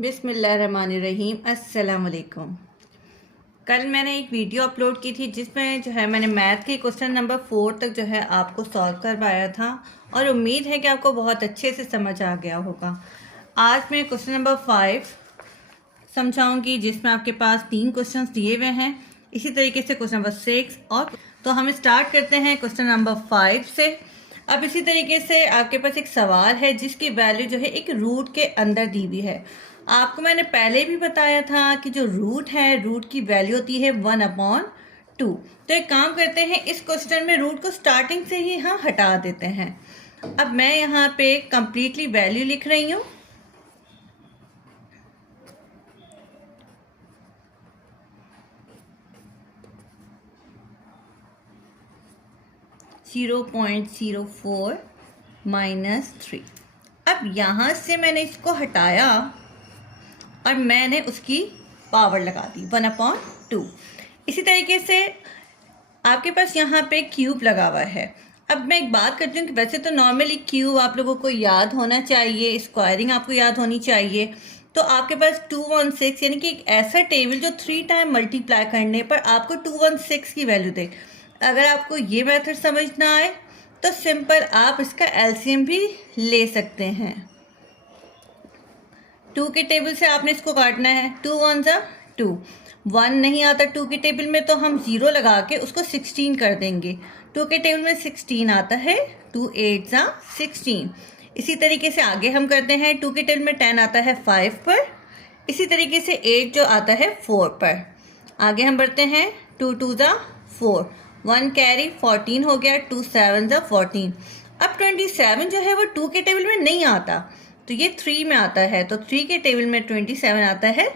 बिस्मिल्लाहिर्रहमानिर्रहीम। अस्सलाम वालेकुम। कल मैंने एक वीडियो अपलोड की थी जिसमें जो है मैंने मैथ के क्वेश्चन नंबर 4 तक जो है आपको सॉल्व करवाया था और उम्मीद है कि आपको बहुत अच्छे से समझ आ गया होगा। आज मैं क्वेश्चन नंबर 5 समझाऊंगी जिसमें आपके पास 3 क्वेश्चन दिए हुए हैं। इसी तरीके से क्वेश्चन नंबर 6 और तो हम स्टार्ट करते हैं क्वेश्चन नंबर 5 से। अब इसी तरीके से आपके पास एक सवाल है जिसकी वैल्यू जो है एक रूट के अंदर दी हुई है। आपको मैंने पहले भी बताया था कि जो रूट है रूट की वैल्यू होती है 1/2। तो एक काम करते हैं, इस क्वेश्चन में रूट को स्टार्टिंग से ही हम हटा देते हैं। अब मैं यहाँ पे कंप्लीटली वैल्यू लिख रही हूँ। (0.04 - 3). अब यहाँ से मैंने इसको हटाया और मैंने उसकी पावर लगा दी 1/2। इसी तरीके से आपके पास यहाँ पे क्यूब लगा हुआ है। अब मैं एक बात करती हूँ कि वैसे तो नॉर्मली क्यूब आप लोगों को याद होना चाहिए, स्क्वायरिंग आपको याद होनी चाहिए। तो आपके पास 216 यानी कि एक ऐसा टेबल जो 3 टाइम मल्टीप्लाई करने पर आपको 216 की वैल्यू दे। अगर आपको ये मेथड समझ ना आए तो सिंपल आप इसका एलसीएम भी ले सकते हैं। 2 के टेबल से आपने इसको काटना है। 2 1 ज़ा 2, 1 नहीं आता 2 के टेबल में तो हम 0 लगा के उसको 16 कर देंगे। 2 के टेबल में 16 आता है, 2 8 ज़ा 16। इसी तरीके से आगे हम करते हैं। 2 के टेबल में 10 आता है 5 पर। इसी तरीके से 8 जो आता है 4 पर। आगे हम बढ़ते हैं। 2 2 ज़ा 4, 1 कैरी 14 हो गया। 2 7 ज़ा 14। अब 27 जो है वो 2 के टेबल में नहीं आता तो ये 3 में आता है। तो 3 के टेबल में 27 आता है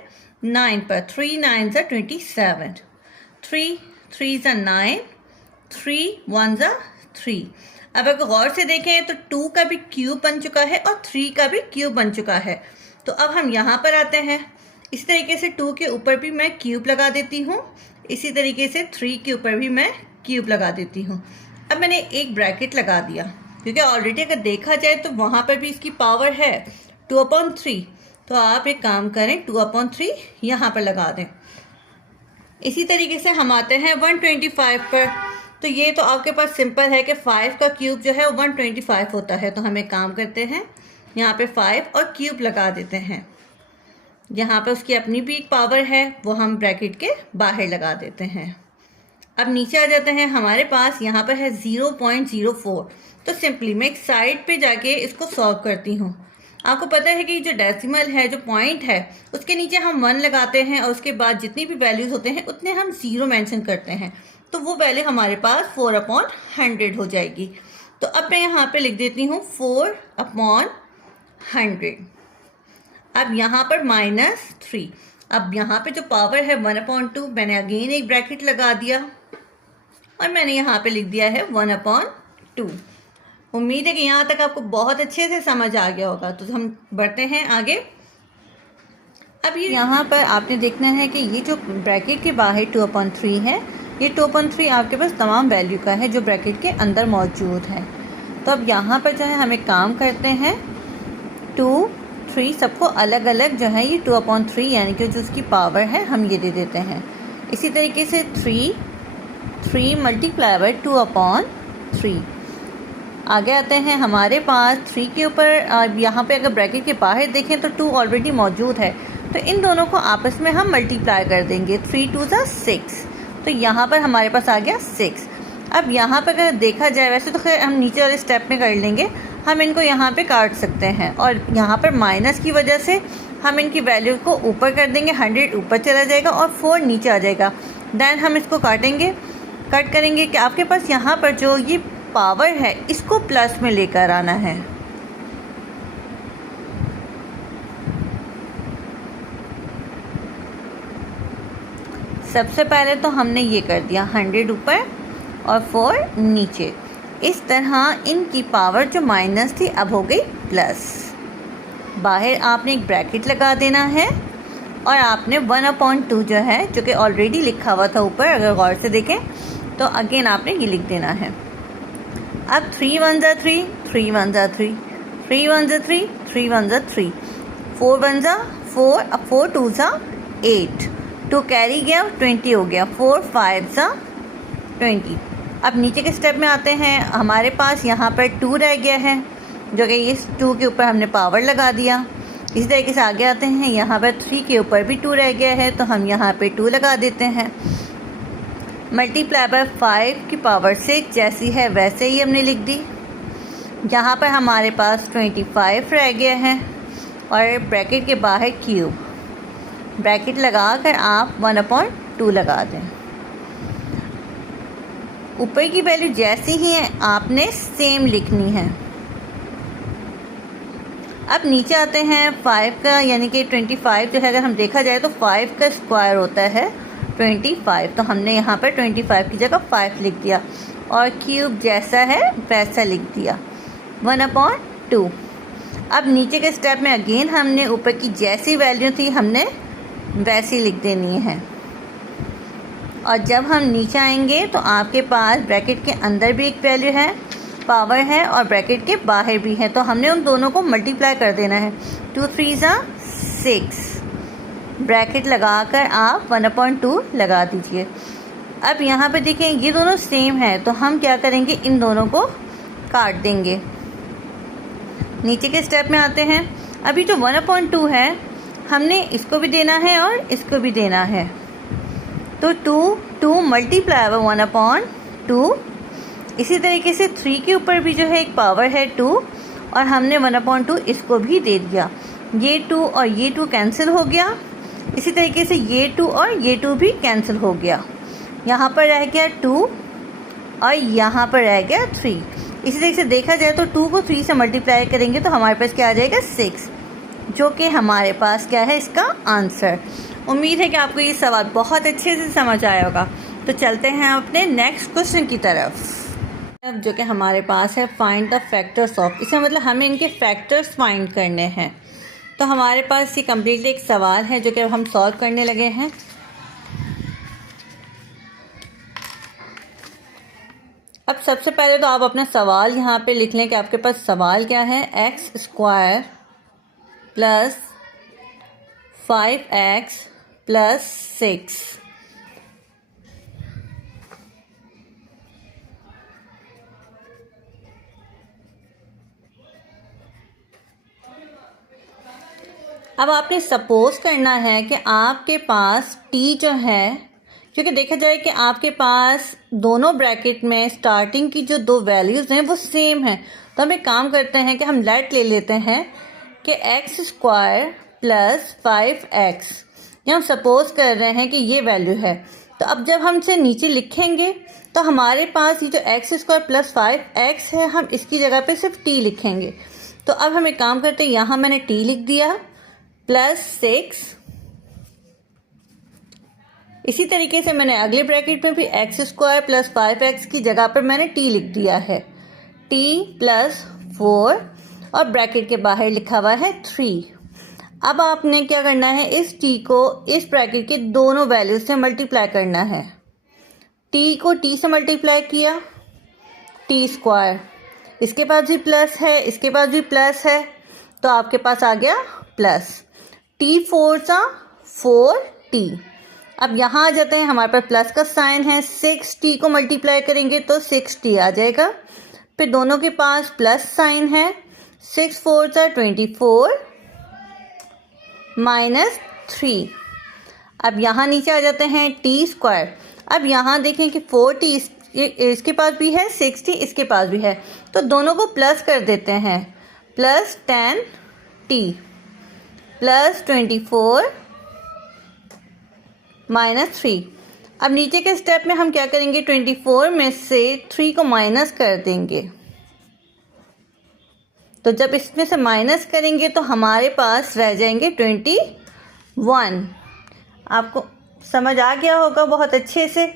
9 पर। 3 9 ज़ा 27, 3 3 ज़ा 9, 3 1 ज़ा 3। अब अगर गौर से देखें तो 2 का भी क्यूब बन चुका है और 3 का भी क्यूब बन चुका है। तो अब हम यहाँ पर आते हैं। इस तरीके से 2 के ऊपर भी मैं क्यूब लगा देती हूँ। इसी तरीके से 3 के ऊपर भी मैं क्यूब लगा देती हूँ। अब मैंने एक ब्रैकेट लगा दिया क्योंकि ऑलरेडी अगर देखा जाए तो वहाँ पर भी इसकी पावर है 2/3। तो आप एक काम करें, 2/3 यहाँ पर लगा दें। इसी तरीके से हम आते हैं 125 पर। तो ये तो आपके पास सिंपल है कि 5 का क्यूब जो है वो 125 होता है। तो हम एक काम करते हैं, यहाँ पे 5 और क्यूब लगा देते हैं। यहाँ पे उसकी अपनी भी एक पावर है, वो हम ब्रैकेट के बाहर लगा देते हैं। अब नीचे आ जाते हैं। हमारे पास यहाँ पर है 0.04। तो सिंपली मैं एक साइड पे जाके इसको सॉल्व करती हूँ। आपको पता है कि जो डेसिमल है, जो पॉइंट है, उसके नीचे हम 1 लगाते हैं और उसके बाद जितनी भी वैल्यूज़ होते हैं उतने हम 0 मेंशन करते हैं। तो वो वैल्यू हमारे पास 4/100 हो जाएगी। तो अब मैं यहाँ पे लिख देती हूँ 4/100। अब यहाँ पर -3। अब यहाँ पे जो पावर है 1/2, मैंने अगेन एक ब्रैकेट लगा दिया और मैंने यहाँ पे लिख दिया है 1/2। उम्मीद है कि यहाँ तक आपको बहुत अच्छे से समझ आ गया होगा। तो हम बढ़ते हैं आगे। अब ये यहाँ पर आपने देखना है कि ये जो ब्रैकेट के बाहर 2/3 है, ये 2/3 आपके पास तमाम वैल्यू का है जो ब्रैकेट के अंदर मौजूद है। तो अब यहाँ पर जो है हम एक काम करते हैं, 2 3 सबको अलग अलग जो है ये 2/3 यानी कि जो उसकी पावर है हम ये दे देते हैं। इसी तरीके से 3 मल्टीप्लाई बाय 2/3। आगे आते हैं। हमारे पास 3 के ऊपर यहाँ पे अगर ब्रैकेट के बाहर देखें तो 2 ऑलरेडी मौजूद है। तो इन दोनों को आपस में हम मल्टीप्लाई कर देंगे। 3 2 ज़ा 6। तो यहाँ पर हमारे पास आ गया 6। अब यहाँ पर अगर देखा जाए, वैसे तो खैर हम नीचे वाले स्टेप में कर लेंगे, हम इनको यहाँ पे काट सकते हैं और यहाँ पर माइनस की वजह से हम इनकी वैल्यू को ऊपर कर देंगे। 100 ऊपर चला जाएगा और 4 नीचे आ जाएगा। देन हम इसको कट करेंगे कि आपके पास यहाँ पर जो ये पावर है इसको प्लस में लेकर आना है। सबसे पहले तो हमने ये कर दिया 100 ऊपर और 4 नीचे। इस तरह इनकी पावर जो माइनस थी अब हो गई प्लस। बाहर आपने एक ब्रैकेट लगा देना है और आपने 1/2 जो है, जो कि ऑलरेडी लिखा हुआ था ऊपर, अगर गौर से देखें तो अगेन आपने ये लिख देना है। अब 3 1 ज़ा 3, 3 1 ज़ा 3, 3 1 ज़ा 3, 3 1 ज़ा 3, 4 1 ज़ा 4, अब 4 2 ज़ा 8, 2 कैरी गया, 20 हो गया, 4 5 ज़ा 20। अब नीचे के स्टेप में आते हैं, हमारे पास यहाँ पर 2 रह गया है, जो कि इस 2 के ऊपर हमने पावर लगा दिया। इसी तरीके से आगे आते हैं, यहाँ पर 3 के ऊपर भी 2 रह गया है, तो हम यहाँ पे 2 लगा देते हैं। मल्टीप्लाई बाय 5 की पावर 6 जैसी है वैसे ही हमने लिख दी। यहाँ पर हमारे पास 25 रह गया है और ब्रैकेट के बाहर क्यूब, ब्रैकेट लगा कर आप 1/2 लगा दें। ऊपर की वैल्यू जैसी ही है आपने सेम लिखनी है। अब नीचे आते हैं 5 का, यानी कि 25 जो है अगर हम देखा जाए तो 5 का स्क्वायर होता है 25, तो हमने यहाँ पर 25 की जगह 5 लिख दिया और क्यूब जैसा है वैसा लिख दिया 1/2। अब नीचे के स्टेप में अगेन हमने ऊपर की जैसी वैल्यू थी हमने वैसी लिख देनी है। और जब हम नीचे आएंगे तो आपके पास ब्रैकेट के अंदर भी एक वैल्यू है, पावर है, और ब्रैकेट के बाहर भी है, तो हमने उन दोनों को मल्टीप्लाई कर देना है। 2 3 ज़ा 6, ब्रैकेट लगाकर आप 1/2 लगा दीजिए। अब यहाँ पे देखें ये दोनों सेम है, तो हम क्या करेंगे, इन दोनों को काट देंगे। नीचे के स्टेप में आते हैं, अभी जो 1/2 है हमने इसको भी देना है और इसको भी देना है, तो 2 मल्टीप्लाई बाय 1/2। इसी तरीके से 3 के ऊपर भी जो है एक पावर है 2 और हमने 1/2 इसको भी दे दिया। ये 2 और ये 2 कैंसिल हो गया, इसी तरीके से ये 2 और ये 2 भी कैंसिल हो गया। यहाँ पर रह गया 2 और यहाँ पर रह गया 3। इसी तरीके से देखा जाए तो 2 को 3 से मल्टीप्लाई करेंगे तो हमारे पास क्या आ जाएगा 6, जो कि हमारे पास क्या है इसका आंसर। उम्मीद है कि आपको ये सवाल बहुत अच्छे से समझ आया होगा। तो चलते हैं अपने नेक्स्ट क्वेश्चन की तरफ, जो कि हमारे पास है फाइंड द फैक्टर्स ऑफ। इसका मतलब हमें इनके फैक्टर्स फाइंड करने हैं। तो हमारे पास ये कम्प्लीटली एक सवाल है जो कि हम सॉल्व करने लगे हैं। अब सबसे पहले तो आप अपना सवाल यहाँ पे लिख लें कि आपके पास सवाल क्या है। x² plus 5x plus 6। अब आपने सपोज करना है कि आपके पास t जो है, क्योंकि देखा जाए कि आपके पास दोनों ब्रैकेट में स्टार्टिंग की जो दो वैल्यूज़ हैं वो सेम हैं, तो हम एक काम करते हैं कि हम लेट ले लेते हैं कि x² प्लस 5x, ये हम सपोज कर रहे हैं कि ये वैल्यू है। तो अब जब हम इसे नीचे लिखेंगे तो हमारे पास ये जो x² प्लस 5x है, हम इसकी जगह पे सिर्फ t लिखेंगे। तो अब हम एक काम करते हैं, यहाँ मैंने t लिख दिया प्लस 6। इसी तरीके से मैंने अगले ब्रैकेट में भी x² प्लस 5x की जगह पर मैंने t लिख दिया है, t प्लस 4, और ब्रैकेट के बाहर लिखा हुआ है 3। अब आपने क्या करना है, इस t को इस ब्रैकेट के दोनों वैल्यूज से मल्टीप्लाई करना है। t को t से मल्टीप्लाई किया, t², इसके पास भी प्लस है, इसके पास भी प्लस है, तो आपके पास आ गया प्लस t4 सा 4t। अब यहाँ आ जाते हैं, हमारे पास प्लस का साइन है, 6t को मल्टीप्लाई करेंगे तो 6t आ जाएगा। फिर दोनों के पास प्लस साइन है, 6 4 सा 24 माइनस 3। अब यहाँ नीचे आ जाते हैं t²। अब यहाँ देखें कि 4t इसके पास भी है, 6t इसके पास भी है, तो दोनों को प्लस कर देते हैं, प्लस 10t प्लस 24 माइनस 3। अब नीचे के स्टेप में हम क्या करेंगे, 24 में से 3 को माइनस कर देंगे। तो जब इसमें से माइनस करेंगे तो हमारे पास रह जाएंगे 21। आपको समझ आ गया होगा बहुत अच्छे से।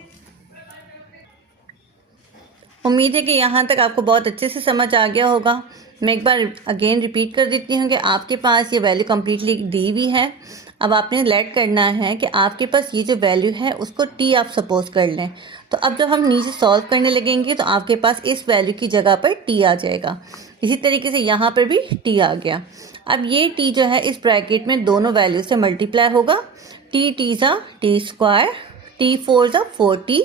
उम्मीद है कि यहाँ तक आपको बहुत अच्छे से समझ आ गया होगा। मैं एक बार अगेन रिपीट कर देती हूँ कि आपके पास ये वैल्यू कम्प्लीटली दी हुई है। अब आपने लेट करना है कि आपके पास ये जो वैल्यू है उसको t आप सपोज कर लें। तो अब जब हम नीचे सॉल्व करने लगेंगे तो आपके पास इस वैल्यू की जगह पर t आ जाएगा। इसी तरीके से यहाँ पर भी t आ गया। अब ये t जो है इस ब्रैकेट में दोनों वैल्यू से मल्टीप्लाई होगा। टी टी ज़ा टी स्क्वायर, टी फोर ज़ा 4t।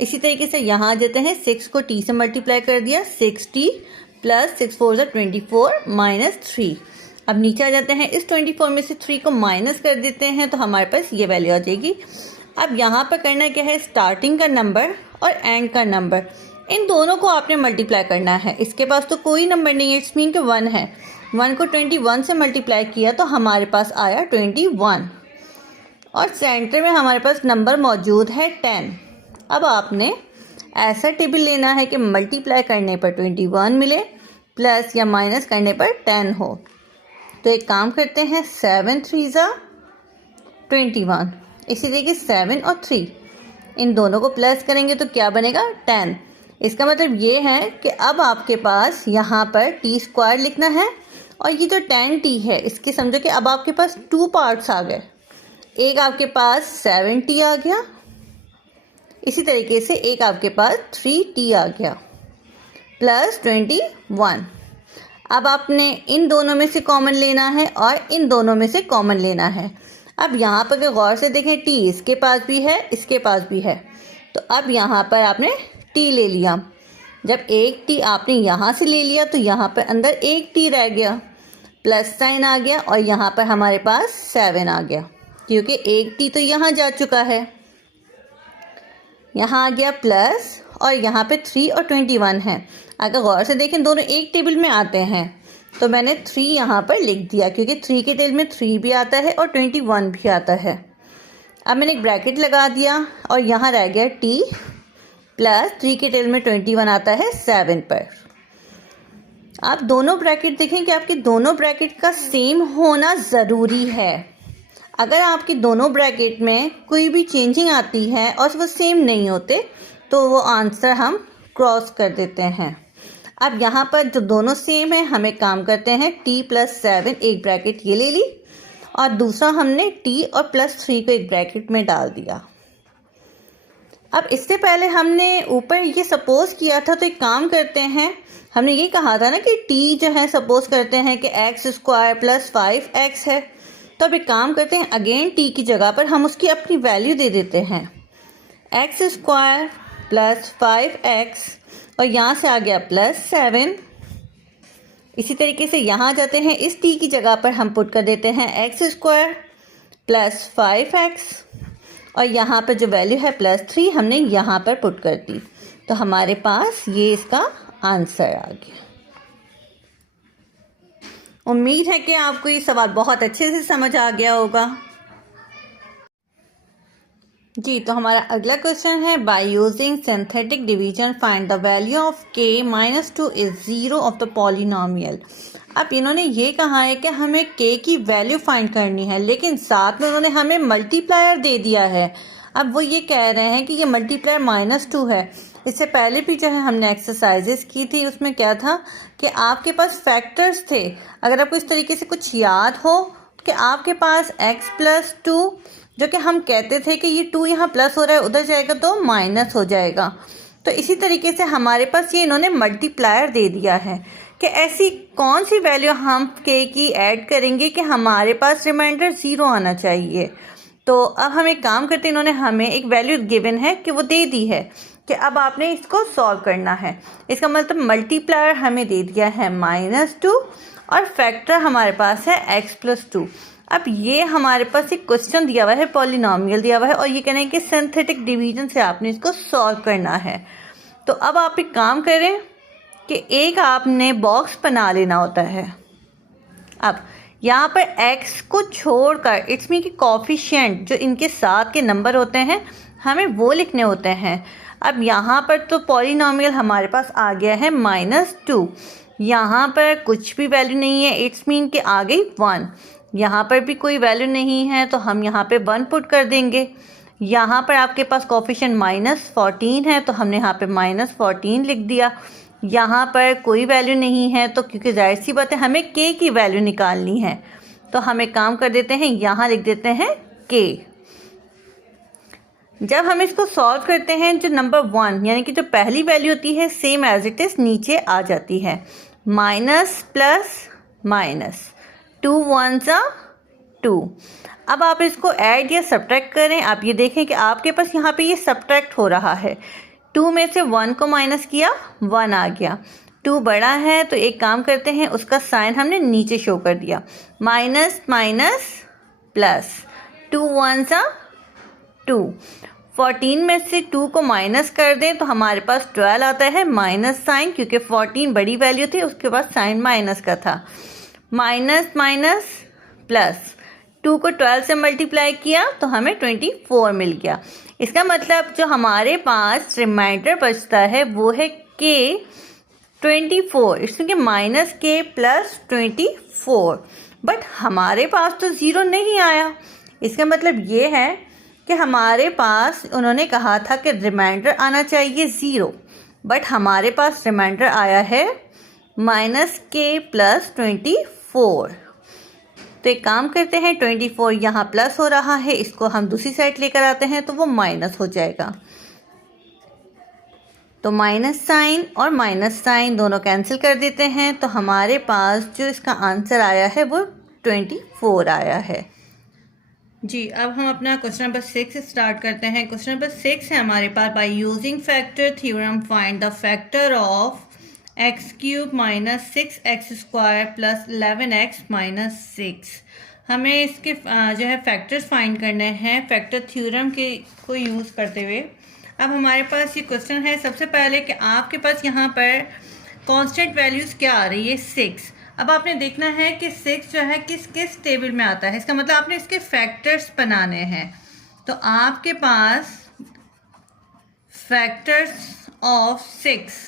इसी तरीके से यहाँ आ जाते हैं, 6 को t से मल्टीप्लाई कर दिया, 6t प्लस 6 4 ज़ा 24 माइनस 3। अब नीचे आ जाते हैं, इस 24 में से 3 को माइनस कर देते हैं तो हमारे पास ये वैल्यू आ जाएगी। अब यहाँ पर करना क्या है, स्टार्टिंग का नंबर और एंड का नंबर इन दोनों को आपने मल्टीप्लाई करना है। इसके पास तो कोई नंबर नहीं है, इट्स मीन कि 1 है। 1 को 21 से मल्टीप्लाई किया तो हमारे पास आया 21 और सेंटर में हमारे पास नंबर मौजूद है 10। अब आपने ऐसा टेबल लेना है कि मल्टीप्लाई करने पर 21 मिले प्लस या माइनस करने पर 10 हो। तो एक काम करते हैं, 7 3 ज़ा 21, इसी तरीके 7 और 3 इन दोनों को प्लस करेंगे तो क्या बनेगा 10। इसका मतलब ये है कि अब आपके पास यहाँ पर टी स्क्वायर लिखना है और ये जो 10t है इसके समझो कि अब आपके पास 2 पार्ट्स आ गए। एक आपके पास 7t आ गया, इसी तरीके से एक आपके पास 3t आ गया प्लस 21। अब आपने इन दोनों में से कॉमन लेना है और इन दोनों में से कॉमन लेना है। अब यहाँ पर अगर गौर से देखें, t इसके पास भी है, इसके पास भी है, तो अब यहाँ पर आपने t ले लिया। जब एक t आपने यहाँ से ले लिया तो यहाँ पर अंदर एक t रह गया, प्लस साइन आ गया और यहाँ पर हमारे पास 7 आ गया क्योंकि एक t तो यहाँ जा चुका है। यहाँ आ गया प्लस और यहाँ पे 3 और 21 है। अगर गौर से देखें दोनों एक टेबल में आते हैं तो मैंने 3 यहाँ पर लिख दिया क्योंकि 3 के टेबल में 3 भी आता है और 21 भी आता है। अब मैंने एक ब्रैकेट लगा दिया और यहाँ रह गया t प्लस 3 के टेबल में 21 आता है 7 पर। आप दोनों ब्रैकेट देखें कि आपके दोनों ब्रैकेट का सेम होना ज़रूरी है। अगर आपकी दोनों ब्रैकेट में कोई भी चेंजिंग आती है और वो सेम नहीं होते तो वो आंसर हम क्रॉस कर देते हैं। अब यहाँ पर जो दोनों सेम है, हमें काम करते हैं t प्लस 7 एक ब्रैकेट ये ले ली और दूसरा हमने t और प्लस 3 को एक ब्रैकेट में डाल दिया। अब इससे पहले हमने ऊपर ये सपोज किया था तो एक काम करते हैं, हमने ये कहा था ना कि t जो है सपोज करते हैं कि एक्स स्क्वायर प्लस 5x है। तो अब एक काम करते हैं, अगेन t की जगह पर हम उसकी अपनी वैल्यू दे देते हैं, एक्स स्क्वायर प्लस 5x और यहाँ से आ गया प्लस 7। इसी तरीके से यहाँ आ जाते हैं, इस t की जगह पर हम पुट कर देते हैं एक्स स्क्वायर प्लस 5x और यहाँ पर जो वैल्यू है प्लस 3 हमने यहाँ पर पुट कर दी। तो हमारे पास ये इसका आंसर आ गया। उम्मीद है कि आपको ये सवाल बहुत अच्छे से समझ आ गया होगा। जी, तो हमारा अगला क्वेश्चन है, by using synthetic division find the value of k-2 is 0 of the polynomial. अब इन्होंने ये कहा है कि हमें k की वैल्यू फाइंड करनी है, लेकिन साथ में उन्होंने हमें मल्टीप्लायर दे दिया है। अब वो ये कह रहे हैं कि ये मल्टीप्लायर -2 है। इससे पहले भी जो है हमने एक्सरसाइजेस की थी, उसमें क्या था कि आपके पास फैक्टर्स थे। अगर आपको इस तरीके से कुछ याद हो कि आपके पास x प्लस 2 जो कि हम कहते थे कि ये 2 यहाँ प्लस हो रहा है, उधर जाएगा तो माइनस हो जाएगा। तो इसी तरीके से हमारे पास ये इन्होंने मल्टीप्लायर दे दिया है कि ऐसी कौन सी वैल्यू हम k की ऐड करेंगे कि हमारे पास रिमाइंडर 0 आना चाहिए। तो अब हम एक काम करते हैं, इन्होंने हमें एक वैल्यू गिवन है कि वो दे दी है कि अब आपने इसको सॉल्व करना है। इसका मतलब मल्टीप्लायर हमें दे दिया है -2 और फैक्टर हमारे पास है x प्लस 2। अब ये हमारे पास एक क्वेश्चन दिया हुआ है, पॉलिनोमियल दिया हुआ है और ये कहना है कि सिंथेटिक डिवीजन से आपने इसको सॉल्व करना है। तो अब आप एक काम करें कि एक आपने बॉक्स बना लेना होता है। अब यहाँ पर x को छोड़कर इट्स मीन कि कोफिशिएंट जो इनके साथ के नंबर होते हैं हमें वो लिखने होते हैं। अब यहाँ पर तो पॉलिनोमियल हमारे पास आ गया है -2, यहाँ पर कुछ भी वैल्यू नहीं है, इट्स मीन कि आ गई 1। यहाँ पर भी कोई वैल्यू नहीं है तो हम यहाँ पे 1 पुट कर देंगे। यहाँ पर आपके पास कोफिशिएंट -14 है तो हमने यहाँ पे -14 लिख दिया। यहाँ पर कोई वैल्यू नहीं है तो क्योंकि जाहिर सी बात है हमें k की वैल्यू निकालनी है, तो हम एक काम कर देते हैं, यहाँ लिख देते हैं k। जब हम इसको सॉल्व करते हैं जो नंबर 1 यानी कि जो पहली वैल्यू होती है सेम एज इट इज़ नीचे आ जाती है। माइनस प्लस माइनस, 2 1 ज़ा 2। अब आप इसको ऐड या सब्ट्रैक्ट करें। आप ये देखें कि आपके पास यहाँ पे ये सब्ट्रैक्ट हो रहा है। 2 में से 1 को माइनस किया, 1 आ गया। 2 बड़ा है तो एक काम करते हैं, उसका साइन हमने नीचे शो कर दिया, माइनस माइनस प्लस, 2 1 ज़ा 2। 14 में से 2 को माइनस कर दें तो हमारे पास 12 आता है, माइनस साइन, क्योंकि 14 बड़ी वैल्यू थी, उसके बाद साइन माइनस का था। माइनस माइनस प्लस, 2 को 12 से मल्टीप्लाई किया तो हमें 24 मिल गया। इसका मतलब जो हमारे पास रिमाइंडर बचता है वो है के 24, इसलिए माइनस के प्लस 24। बट हमारे पास तो ज़ीरो नहीं आया। इसका मतलब ये है कि हमारे पास उन्होंने कहा था कि रिमाइंडर आना चाहिए 0, बट हमारे पास रिमाइंडर आया है माइनस के प्लस 24। तो एक काम करते हैं, 24 यहाँ प्लस हो रहा है, इसको हम दूसरी साइड लेकर आते हैं तो वो माइनस हो जाएगा। तो माइनस साइन और माइनस साइन दोनों कैंसिल कर देते हैं, तो हमारे पास जो इसका आंसर आया है वो 24 आया है। जी, अब हम अपना क्वेश्चन नंबर 6 स्टार्ट करते हैं। क्वेश्चन नंबर 6 है हमारे पास, by using factor theorem find the factor of x cube minus 6x² plus 11x minus 6। हमें इसके जो है फैक्टर्स फाइंड करने हैं फैक्टर थ्योरम के को यूज़ करते हुए। अब हमारे पास ये क्वेश्चन है सबसे पहले कि आपके पास यहाँ पर कांस्टेंट वैल्यूज़ क्या आ रही है, 6। अब आपने देखना है कि 6 जो है किस किस टेबल में आता है। इसका मतलब आपने इसके फैक्टर्स बनाने हैं। तो आपके पास फैक्टर्स ऑफ 6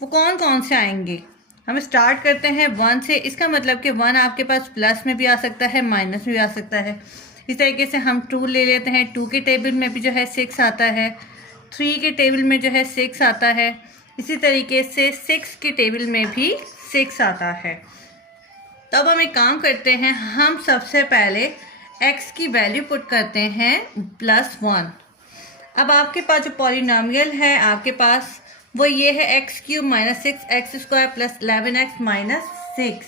वो कौन कौन से आएंगे। हम स्टार्ट करते हैं 1 से। इसका मतलब कि 1 आपके पास प्लस में भी आ सकता है, माइनस में भी आ सकता है। इस तरीके से हम 2 ले लेते हैं, 2 के टेबल में भी जो है 6 आता है, 3 के टेबल में जो है 6 आता है। इसी तरीके से 6 के टेबल में भी 6 आता है। तब हम एक काम करते हैं, हम सबसे पहले x की वैल्यू पुट करते हैं +1। अब आपके पास जो पॉलिनोमियल है आपके पास वो ये है x cube minus 6x² plus 11x minus 6।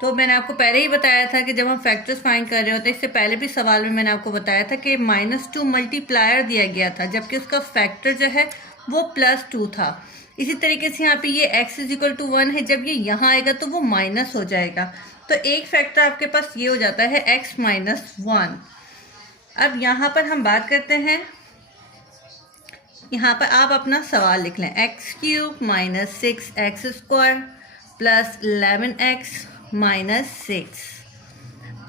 तो मैंने आपको पहले ही बताया था कि जब हम फैक्टर्स फाइंड कर रहे होते हैं, इससे पहले भी सवाल में मैंने आपको बताया था कि -2 मल्टीप्लायर दिया गया था, जबकि उसका फैक्टर जो है वो +2 था। इसी तरीके से यहाँ पे ये x = 1 है, जब ये यहाँ आएगा तो वो माइनस हो जाएगा। तो एक फैक्टर आपके पास ये हो जाता है x - 1। अब यहाँ पर हम बात करते हैं, यहाँ पर आप अपना सवाल लिख लें, x cube minus 6x² plus 11x minus 6।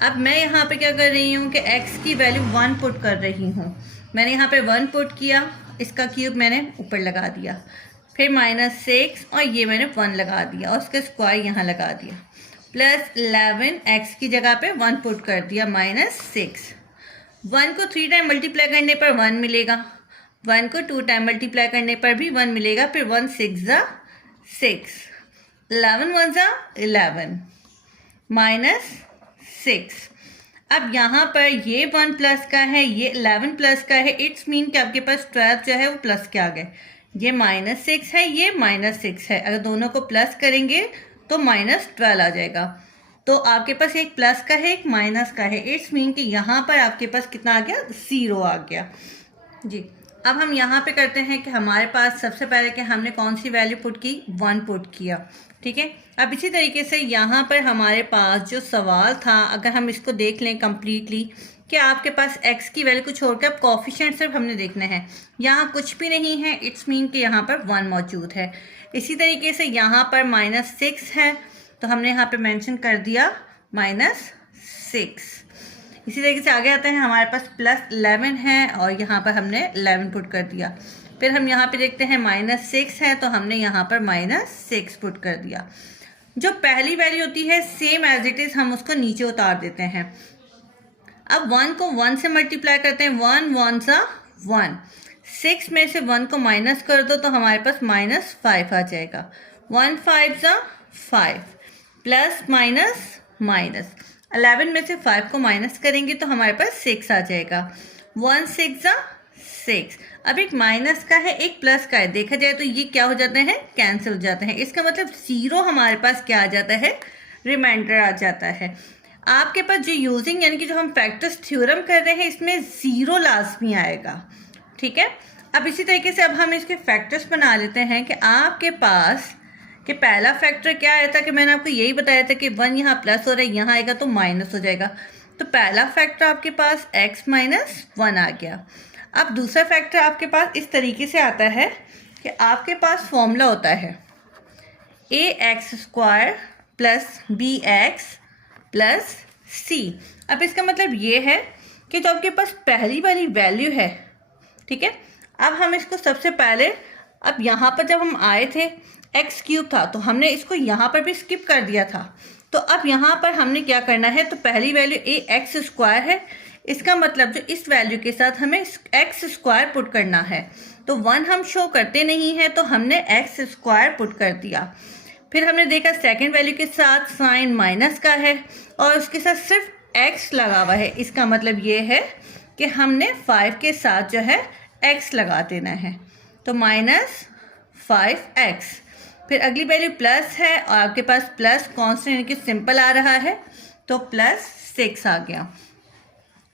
अब मैं यहाँ पे क्या कर रही हूँ कि x की वैल्यू 1 पुट कर रही हूँ। मैंने यहाँ पे 1 पुट किया, इसका क्यूब मैंने ऊपर लगा दिया, फिर -6 और ये मैंने 1 लगा दिया और उसका स्क्वायर यहाँ लगा दिया, प्लस 11 x की जगह पे 1 पुट कर दिया -6। 1 को 3 टाइम मल्टीप्लाई करने पर 1 मिलेगा, 1 को 2 टाइम मल्टीप्लाई करने पर भी 1 मिलेगा, फिर 1 6 ज़ा 6, 11 1 ज़ा 11 माइनस 6। अब यहाँ पर ये 1 प्लस का है, ये 11 प्लस का है, इट्स मीन कि आपके पास 12 जो है वो प्लस के आ गए। ये -6 है, ये -6 है, अगर दोनों को प्लस करेंगे तो -12 आ जाएगा। तो आपके पास एक प्लस का है, एक माइनस का है, इट्स मीन कि यहाँ पर आपके पास कितना आ गया, 0 आ गया। जी, अब हम यहाँ पे करते हैं कि हमारे पास सबसे पहले कि हमने कौन सी वैल्यू पुट की, 1 पुट किया, ठीक है। अब इसी तरीके से यहाँ पर हमारे पास जो सवाल था, अगर हम इसको देख लें कम्प्लीटली कि आपके पास x की वैल्यू को छोड़कर अब कोफिशिएंट सिर्फ हमने देखने हैं, यहाँ कुछ भी नहीं है, इट्स मीन कि यहाँ पर 1 मौजूद है। इसी तरीके से यहाँ पर -6 है तो हमने यहाँ पे मेंशन कर दिया -6। इसी तरीके से आगे आते हैं, हमारे पास +11 है और यहाँ पर हमने 11 पुट कर दिया। फिर हम यहाँ पे देखते हैं -6 है तो हमने यहाँ पर -6 पुट कर दिया। जो पहली वैल्यू होती है सेम एज इट इज़ हम उसको नीचे उतार देते हैं। अब 1 को 1 से मल्टीप्लाई करते हैं, 1 1 सा 1, 6 में से 1 को माइनस कर दो तो हमारे पास -5 आ जाएगा, 1 5 सा 5 प्लस माइनस माइनस, 11 में से 5 को माइनस करेंगे तो हमारे पास 6 आ जाएगा, 1 6 सा 6। अब एक माइनस का है, एक प्लस का है, देखा जाए तो ये क्या हो जाते हैं, कैंसिल हो जाते हैं। इसका मतलब 0 हमारे पास क्या आ जाता है, रिमाइंडर आ जाता है। आपके पास जो यूजिंग यानी कि जो हम फैक्टर्स थ्योरम कर रहे हैं इसमें 0 लाजमी आएगा, ठीक है। अब इसी तरीके से अब हम इसके फैक्टर्स बना लेते हैं कि आपके पास कि पहला फैक्टर क्या आया था कि मैंने आपको यही बताया था कि 1 यहाँ प्लस हो रहा है, यहाँ आएगा तो माइनस हो जाएगा। तो पहला फैक्टर आपके पास x माइनस 1 आ गया। अब दूसरा फैक्टर आपके पास इस तरीके से आता है कि आपके पास फॉर्मूला होता है ax² plus bx plus c। अब इसका मतलब ये है कि जो आपके पास पहली वाली वैल्यू है, ठीक है, अब हम इसको सबसे पहले, अब यहाँ पर जब हम आए थे x³ था तो हमने इसको यहाँ पर भी स्किप कर दिया था। तो अब यहाँ पर हमने क्या करना है, तो पहली वैल्यू ax² है, इसका मतलब जो इस वैल्यू के साथ हमें x² पुट करना है। तो 1 हम शो करते नहीं हैं तो हमने x² पुट कर दिया। फिर हमने देखा सेकंड वैल्यू के साथ साइन माइनस का है और उसके साथ सिर्फ x लगा हुआ है, इसका मतलब ये है कि हमने 5 के साथ जो है x लगा देना है, तो -5x। फिर अगली वैल्यू प्लस है और आपके पास प्लस कॉन्स्टेंट यानी कि सिंपल आ रहा है तो +6 आ गया।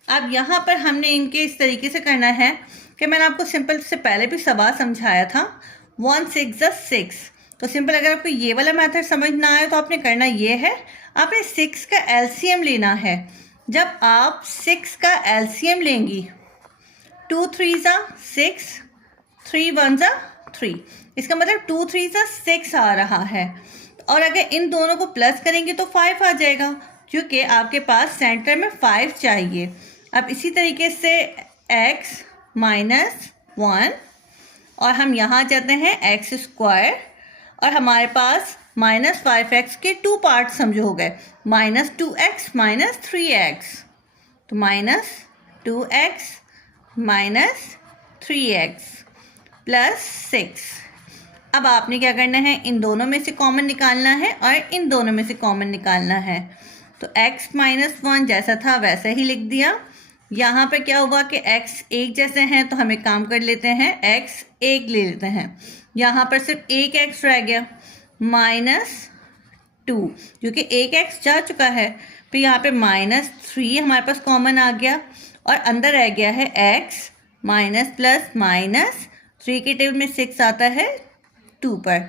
अब यहाँ पर हमने इनके इस तरीके से करना है कि मैंने आपको सिंपल से पहले भी सवाल समझाया था, 1 6 + 6। तो सिंपल अगर आपको ये वाला मेथड समझ ना आए तो आपने करना ये है, आपने 6 का एलसीएम लेना है। जब आप 6 का एलसीएम लेंगी, 2 3 6, 3 1 3, इसका मतलब 2 3 6 आ रहा है। और अगर इन दोनों को प्लस करेंगे तो 5 आ जाएगा, क्योंकि आपके पास सेंटर में 5 चाहिए। अब इसी तरीके से x माइनस 1 और हम यहाँ जाते हैं x² और हमारे पास -5x के 2 पार्ट समझो हो गए, -2x -3x, तो -2x -3x +6। अब आपने क्या करना है, इन दोनों में से कॉमन निकालना है और इन दोनों में से कॉमन निकालना है। तो x -1 जैसा था वैसा ही लिख दिया। यहाँ पे क्या हुआ कि x एक जैसे हैं तो हम एक काम कर लेते हैं, x एक ले लेते हैं। यहाँ पर सिर्फ एक x रह गया, -2, क्योंकि एक x जा चुका है। फिर यहाँ पे -3 हमारे पास कॉमन आ गया और अंदर रह गया है x माइनस प्लस माइनस 3 के टेबल में 6 आता है 2 पर।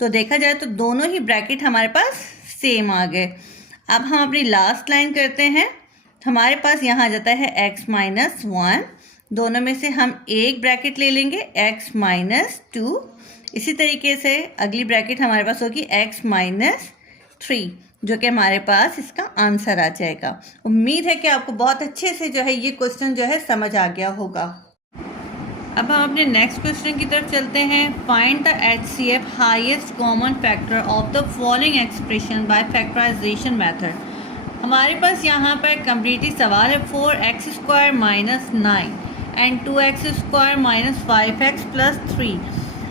तो देखा जाए तो दोनों ही ब्रैकेट हमारे पास सेम आ गए। अब हम अपनी लास्ट लाइन करते हैं। हमारे पास यहाँ आ जाता है x -1, दोनों में से हम एक ब्रैकेट ले लेंगे x -2। इसी तरीके से अगली ब्रैकेट हमारे पास होगी x -3, जो कि हमारे पास इसका आंसर आ जाएगा। उम्मीद है कि आपको बहुत अच्छे से जो है ये क्वेश्चन जो है समझ आ गया होगा। अब हम अपने नेक्स्ट क्वेश्चन की तरफ चलते हैं। Find the HCF highest common factor of the following expression by factorization method. हमारे पास यहाँ पर कम्प्लीटली सवाल है 4x² - 9 एंड 2x² - 5x + 3।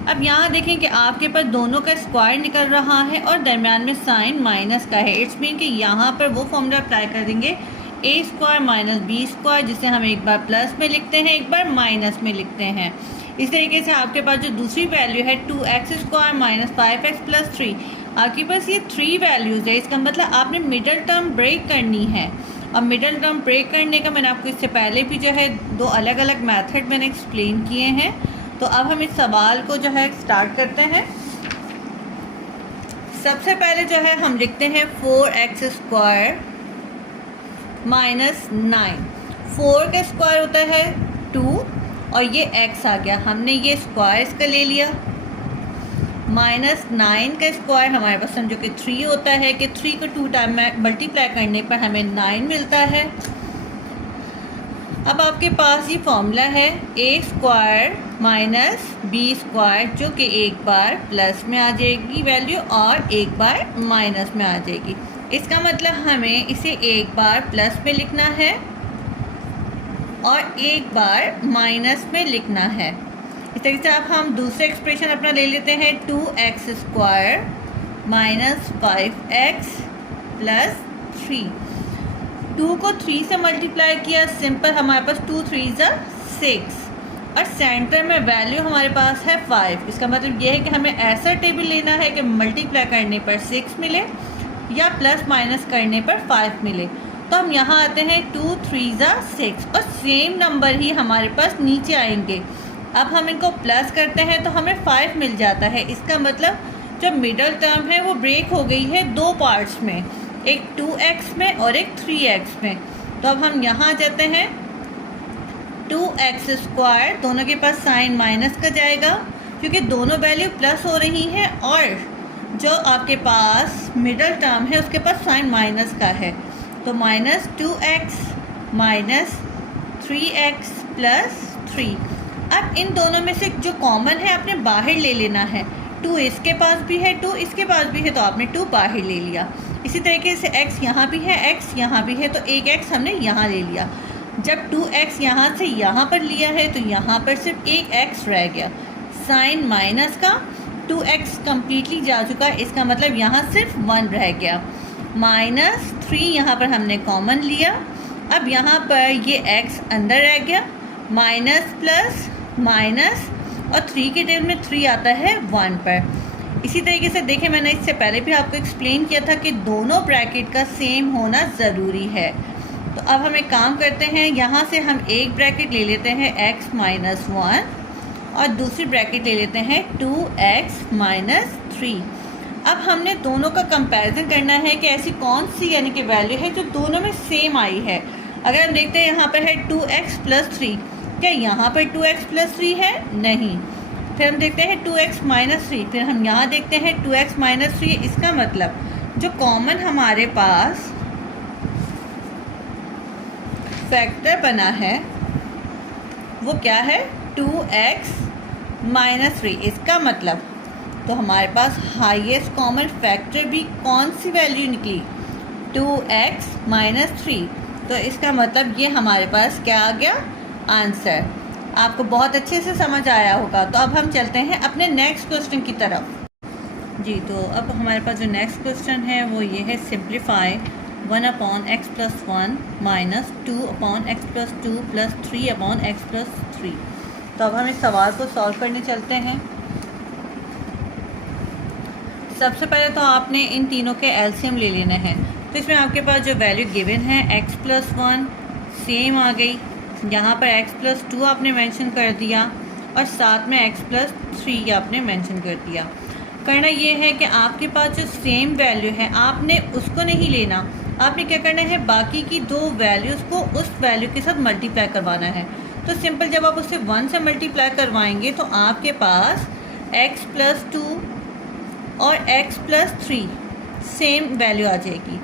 अब यहाँ देखें कि आपके पास दोनों का स्क्वायर निकल रहा है और दरम्यान में साइन माइनस का है। इट्स मीन कि यहाँ पर वो फॉर्मूला अप्लाई कर देंगे a² - b², जिसे हम एक बार प्लस में लिखते हैं, एक बार माइनस में लिखते हैं। इस तरीके से आपके पास जो दूसरी वैल्यू है 2x² - 5x + 3, आपके पास ये 3 वैल्यूज़ है। इसका मतलब आपने मिडल टर्म ब्रेक करनी है। और मिडल टर्म ब्रेक करने का मैंने आपको इससे पहले भी जो है 2 अलग अलग मेथड मैंने एक्सप्लेन किए हैं। तो अब हम इस सवाल को जो है स्टार्ट करते हैं। सबसे पहले जो है हम लिखते हैं 4x² - 9। 4 का स्क्वायर होता है 2 और ये x आ गया, हमने ये स्क्वायर इसका ले लिया। -9 का स्क्वायर हमारे पास समझो कि 3 होता है कि 3 को 2 टाइम में मल्टीप्लाई करने पर हमें 9 मिलता है। अब आपके पास ये फॉर्मूला है a² - b², जो कि एक बार प्लस में आ जाएगी वैल्यू और एक बार माइनस में आ जाएगी। इसका मतलब हमें इसे एक बार प्लस में लिखना है और एक बार माइनस में लिखना है। इस तरीके से अब हम दूसरा एक्सप्रेशन अपना ले लेते हैं 2x² - 5x + 3। 2 को 3 से मल्टीप्लाई किया, सिंपल हमारे पास 2 3 6, और सेंटर में वैल्यू हमारे पास है 5। इसका मतलब ये है कि हमें ऐसा टेबल लेना है कि मल्टीप्लाई करने पर 6 मिले या प्लस माइनस करने पर 5 मिले। तो हम यहाँ आते हैं 2 3 6 और सेम नंबर ही हमारे पास नीचे आएंगे। अब हम इनको प्लस करते हैं तो हमें 5 मिल जाता है। इसका मतलब जो मिडल टर्म है वो ब्रेक हो गई है दो पार्ट्स में, एक 2x में और एक 3x में। तो अब हम यहाँ जाते हैं 2x², दोनों के पास साइन माइनस का जाएगा क्योंकि दोनों वैल्यू प्लस हो रही हैं और जो आपके पास मिडल टर्म है उसके पास साइन माइनस का है। तो -2x माइनस 3x प्लस 3। अब इन दोनों में से जो कॉमन है आपने बाहर ले लेना है। 2 इसके पास भी है, 2 इसके पास भी है, तो आपने 2 बाहर ले लिया। इसी तरीके से x यहाँ भी है, x यहाँ भी है, तो एक x हमने यहाँ ले लिया। जब 2x यहाँ से यहाँ पर लिया है तो यहाँ पर सिर्फ एक x रह गया, साइन माइनस का। 2x कम्प्लीटली जा चुका है, इसका मतलब यहाँ सिर्फ 1 रह गया। -3 यहाँ पर हमने कॉमन लिया। अब यहाँ पर ये x अंदर रह गया, माइनस प्लस माइनस, और 3 के टेबल में 3 आता है 1 पर। इसी तरीके से देखें, मैंने इससे पहले भी आपको एक्सप्लेन किया था कि दोनों ब्रैकेट का सेम होना ज़रूरी है। तो अब हम एक काम करते हैं, यहाँ से हम एक ब्रैकेट ले लेते हैं x - 1 और दूसरी ब्रैकेट ले लेते हैं 2x - 3। अब हमने दोनों का कंपैरिजन करना है कि ऐसी कौन सी यानी कि वैल्यू है जो दोनों में सेम आई है। अगर हम देखते हैं यहाँ पर है 2x + 3, क्या यहाँ पर 2x + 3 है? नहीं। फिर हम देखते हैं 2x - 3, फिर हम यहाँ देखते हैं 2x - 3। इसका मतलब जो कॉमन हमारे पास फैक्टर बना है वो क्या है? 2x - 3। इसका मतलब तो हमारे पास हाईएस्ट कॉमन फैक्टर भी कौन सी वैल्यू निकली? 2x - 3। तो इसका मतलब ये हमारे पास क्या आ गया? आंसर। आपको बहुत अच्छे से समझ आया होगा। तो अब हम चलते हैं अपने नेक्स्ट क्वेश्चन की तरफ। जी, तो अब हमारे पास जो नेक्स्ट क्वेश्चन है वो ये है, simplify 1/x + 1 minus 2/x + 2 plus 3/x + 3। तो अब हम इस सवाल को सॉल्व करने चलते हैं। सबसे पहले तो आपने इन तीनों के एलसीएम ले लेना है। तो इसमें आपके पास जो वैल्यू गिवन है x + 1 सेम आ गई, यहाँ पर x + 2 आपने मेंशन कर दिया और साथ में x + 3 आपने मेंशन कर दिया। करना ये है कि आपके पास जो सेम वैल्यू है आपने उसको नहीं लेना, आपने क्या करना है, बाकी की दो वैल्यूज़ को उस वैल्यू के साथ मल्टीप्लाई करवाना है। तो सिंपल, जब आप उससे 1 से मल्टीप्लाई करवाएंगे तो आपके पास x + 2 और x + 3 सेम वैल्यू आ जाएगी।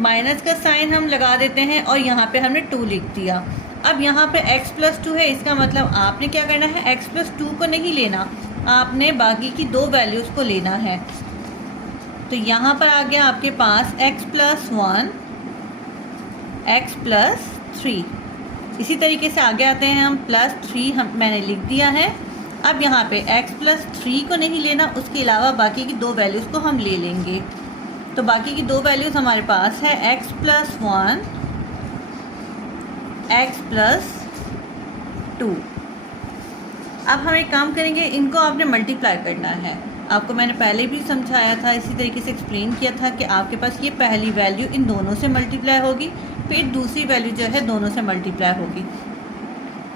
माइनस का साइन हम लगा देते हैं और यहाँ पे हमने 2 लिख दिया। अब यहाँ पे x + 2 है, इसका मतलब आपने क्या करना है, x + 2 को नहीं लेना, आपने बाकी की दो वैल्यूज़ को लेना है। तो यहाँ पर आ गया आपके पास x + 1 x + 3। इसी तरीके से आगे आते हैं हम, +3 मैंने लिख दिया है। अब यहाँ पे x + 3 को नहीं लेना, उसके अलावा बाकी की दो वैल्यूज़ को हम ले लेंगे। तो बाकी की दो वैल्यूज़ हमारे पास है x + 1 x + 2। अब हम एक काम करेंगे, इनको आपने मल्टीप्लाई करना है। आपको मैंने पहले भी समझाया था, इसी तरीके से एक्सप्लेन किया था कि आपके पास ये पहली वैल्यू इन दोनों से मल्टीप्लाई होगी, फिर दूसरी वैल्यू जो है दोनों से मल्टीप्लाई होगी।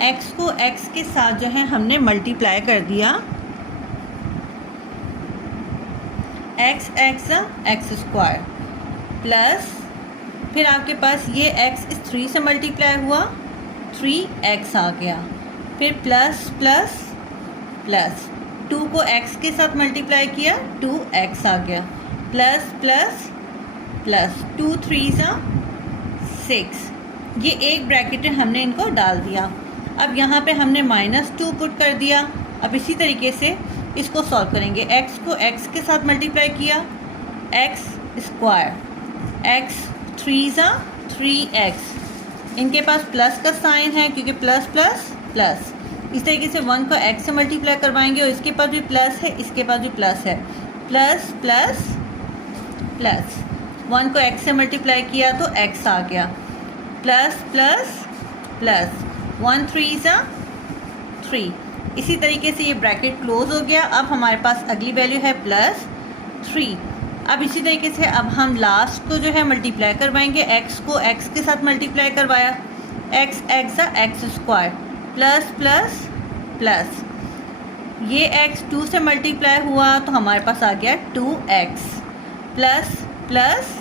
x को x के साथ जो है हमने मल्टीप्लाई कर दिया, x x² प्लस फिर आपके पास ये x इस 3 से मल्टीप्लाई हुआ, 3x आ गया, फिर प्लस प्लस प्लस 2 को x के साथ मल्टीप्लाई किया, 2x आ गया, प्लस प्लस प्लस 2 3 6। ये एक ब्रैकेट में हमने इनको डाल दिया। अब यहाँ पे हमने -2 पुट कर दिया। अब इसी तरीके से इसको सॉल्व करेंगे। x को x के साथ मल्टीप्लाई किया, x², x 3 3x, इनके पास प्लस का साइन है क्योंकि प्लस प्लस प्लस। इस तरीके से 1 को x से मल्टीप्लाई करवाएंगे और इसके पास भी प्लस है, इसके पास भी प्लस है, प्लस प्लस प्लस। 1 को x से मल्टीप्लाई किया तो x आ गया, प्लस प्लस प्लस 1 3 3। इसी तरीके से ये ब्रैकेट क्लोज हो गया। अब हमारे पास अगली वैल्यू है +3। अब इसी तरीके से अब हम लास्ट को जो है मल्टीप्लाई करवाएंगे। x को x के साथ मल्टीप्लाई करवाया, x x square plus plus plus, ये x 2 से मल्टीप्लाई हुआ तो हमारे पास आ गया 2x प्लस प्लस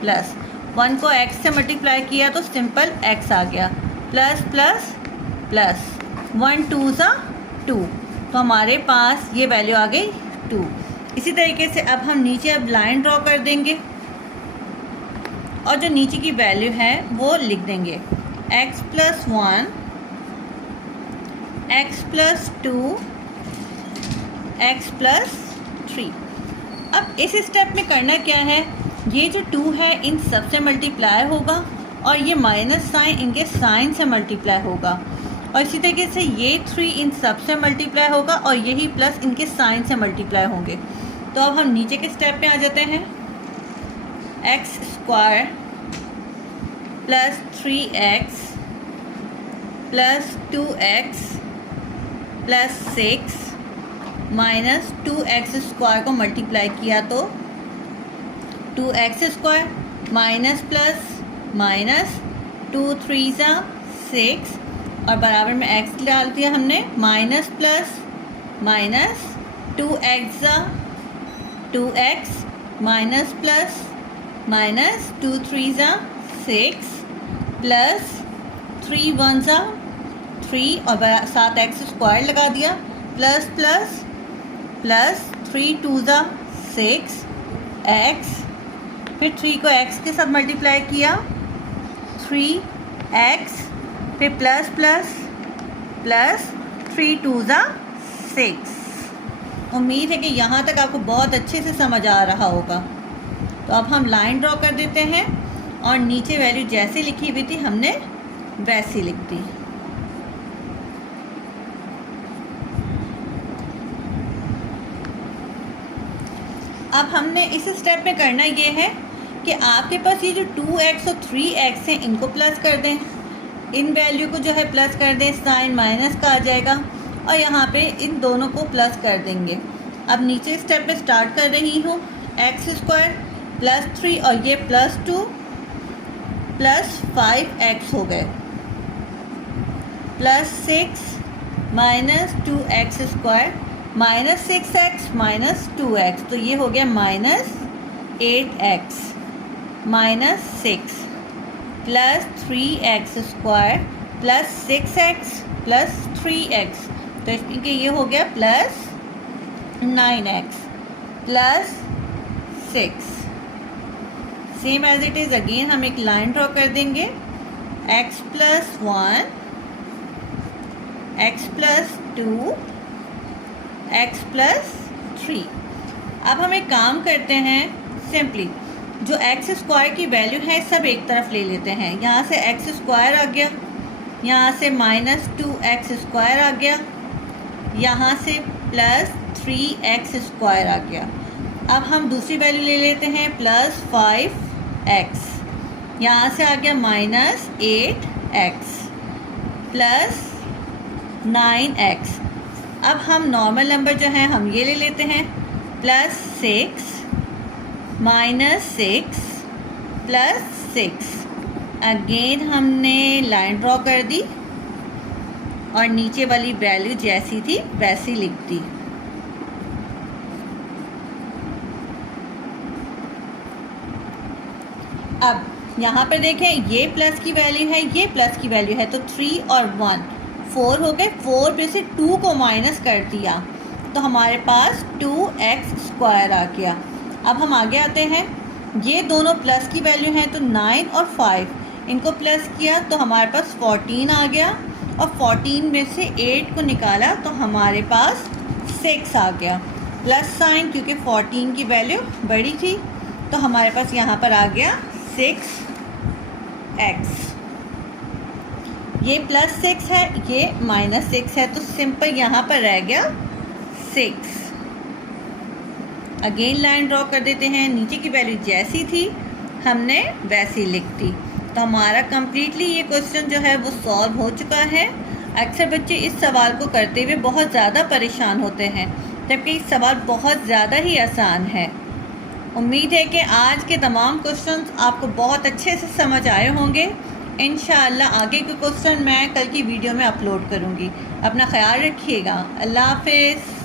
प्लस, 1 को x से मल्टीप्लाई किया तो सिंपल x आ गया, प्लस प्लस प्लस, 1 2 ज़ा 2, तो हमारे पास ये वैल्यू आ गई 2। इसी तरीके से अब हम नीचे अब लाइन ड्रॉ कर देंगे और जो नीचे की वैल्यू है वो लिख देंगे, x + 1, x + 2, x + 3। अब इस स्टेप में करना क्या है, ये जो 2 है इन सब से मल्टीप्लाई होगा और ये माइनस साइन इनके साइन से मल्टीप्लाई होगा, और इसी तरीके से ये 3 इन सब से मल्टीप्लाई होगा और यही प्लस इनके साइन से मल्टीप्लाई होंगे। तो अब हम नीचे के स्टेप में आ जाते हैं, x square plus 3x plus 2x plus 6 minus 2x square को मल्टीप्लाई किया तो 2x square minus plus minus 2 3 ज़ा 6 और बराबर में x डाल दिया हमने, माइनस प्लस माइनस 2x ज़ा 2x माइनस प्लस माइनस 2 3 ज़ा 6 प्लस 3 1 ज़ा 3 और साथ x स्क्वायर लगा दिया, प्लस प्लस प्लस 3 2 ज़ा 6 x, फिर 3 को x के साथ मल्टीप्लाई किया 3x, फिर प्लस प्लस प्लस 3 2 ज़ा 6। उम्मीद है कि यहाँ तक आपको बहुत अच्छे से समझ आ रहा होगा। तो अब हम लाइन ड्रॉ कर देते हैं और नीचे वैल्यू जैसे लिखी हुई थी हमने वैसी लिख दी। अब हमने इस स्टेप में करना ये है कि आपके पास ये जो 2x और 3x हैं इनको प्लस कर दें, इन वैल्यू को जो है प्लस कर दें, साइन माइनस का आ जाएगा और यहाँ पे इन दोनों को प्लस कर देंगे। अब नीचे स्टेप पे स्टार्ट कर रही हूँ, x स्क्वायर प्लस 3 और ये प्लस 2 प्लस 5x हो गए, plus 6 minus 2x square minus 6x minus 2x, तो ये हो गया minus 8x minus 6 plus 3x square plus 6x plus 3x, तो इसके ये हो गया plus 9x plus 6। Same as it is again हम एक लाइन ड्रॉ कर देंगे, x + 1, x + 2, x + 3। अब हम एक काम करते हैं, सिंपली जो x स्क्वायर की वैल्यू है सब एक तरफ ले लेते हैं। यहाँ से x स्क्वायर आ गया, यहाँ से माइनस 2x स्क्वायर आ गया, यहाँ से प्लस 3x स्क्वायर आ गया। अब हम दूसरी वैल्यू ले लेते हैं, प्लस 5x, यहाँ से आ गया माइनस 8x प्लस 9x। अब हम नॉर्मल नंबर जो है हम ये ले लेते हैं, प्लस 6 माइनस 6 प्लस 6। अगेन हमने लाइन ड्रॉ कर दी और नीचे वाली वैल्यू जैसी थी वैसी लिख दी। अब यहाँ पर देखें, ये प्लस की वैल्यू है, ये प्लस की वैल्यू है, तो 3 और 1 4 हो गए। 4 में से 2 को माइनस कर दिया तो हमारे पास 2x स्क्वायर आ गया। अब हम आगे आते हैं, ये दोनों प्लस की वैल्यू हैं तो 9 और 5 इनको प्लस किया तो हमारे पास 14 आ गया, और 14 में से 8 को निकाला तो हमारे पास 6 आ गया, प्लस साइन क्योंकि 14 की वैल्यू बड़ी थी तो हमारे पास यहाँ पर आ गया 6x। ये प्लस 6 है, ये माइनस 6 है, तो सिंपल यहाँ पर रह गया 6। अगेन लाइन ड्रॉ कर देते हैं, नीचे की वैल्यू जैसी थी हमने वैसी लिख दी। तो हमारा कम्प्लीटली ये क्वेश्चन जो है वो सॉल्व हो चुका है। अक्सर बच्चे इस सवाल को करते हुए बहुत ज़्यादा परेशान होते हैं, जबकि ये सवाल बहुत ज़्यादा ही आसान है। उम्मीद है कि आज के तमाम क्वेश्चंस आपको बहुत अच्छे से समझ आए होंगे। इंशाअल्लाह आगे के क्वेश्चन मैं कल की वीडियो में अपलोड करूँगी। अपना ख्याल रखिएगा। अल्लाह हाफ़िज़।